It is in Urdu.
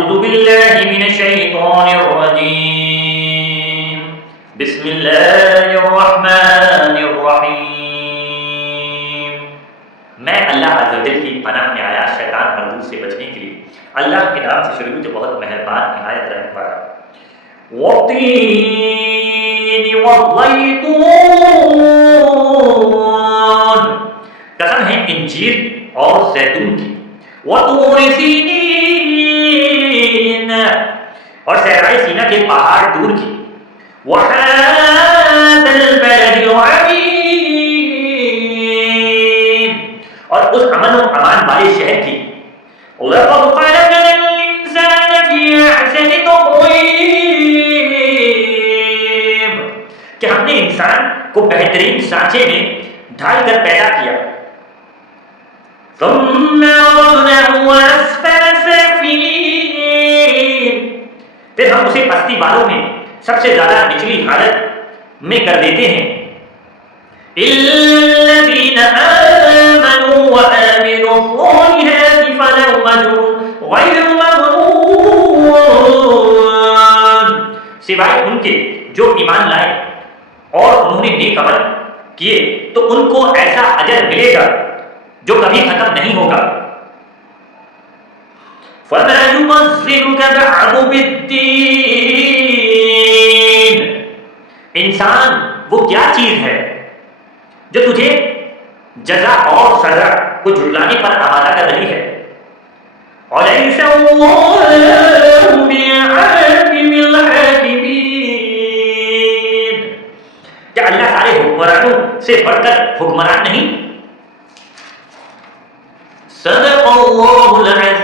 اعوذ باللہ من الشیطان الرجیم بسم اللہ الرحمن الرحیم. میں اللہ عز و جل کی پناہ میں آیا شیطان مردود سے بچنے کے لیے. اللہ کے نام سے شروع جو بہت مہربان نہایت رحم والا. والتین والزیتون، قسم ہے انجیر اور زیتون کی. وطور سینین، اور صحرائے سینا کے پہاڑ دور کی. وہذا البلد الامین، اور اس امن و امان والے شہر کی. لقد خلقنا الانسان فی احسن تقویم، کہ ہم نے انسان کو بہترین سانچے میں ڈھال کر پیدا کیا. ثم رددناه اسفل سافلین، پھر ہم اسے پستی والوں میں سب سے زیادہ نچلی حالت میں کر دیتے ہیں. الذین آمنوا وعملوا الصالحات فلهم اجر غیر ممنون، سوائے ان کے جو ایمان لائے اور انہوں نے نیک عمل کیے تو ان کو ایسا اجر ملے گا جو کبھی ختم نہیں ہوگا. فَمَا يُبَصِّرُكَ بَعْدُ بِالدِّينِ، انسان وہ کیا چیز ہے جو تجھے جزا اور سزا کو جھٹلانے پر آمادہ کر رہی ہے. أَلَيْسَ اللَّهُ بِأَحْكَمِ الْحَاكِمِينَ، کیا اللہ سارے حکمرانوں سے بڑھ کر حکمران نہیں؟ صدق اللہ العظیم.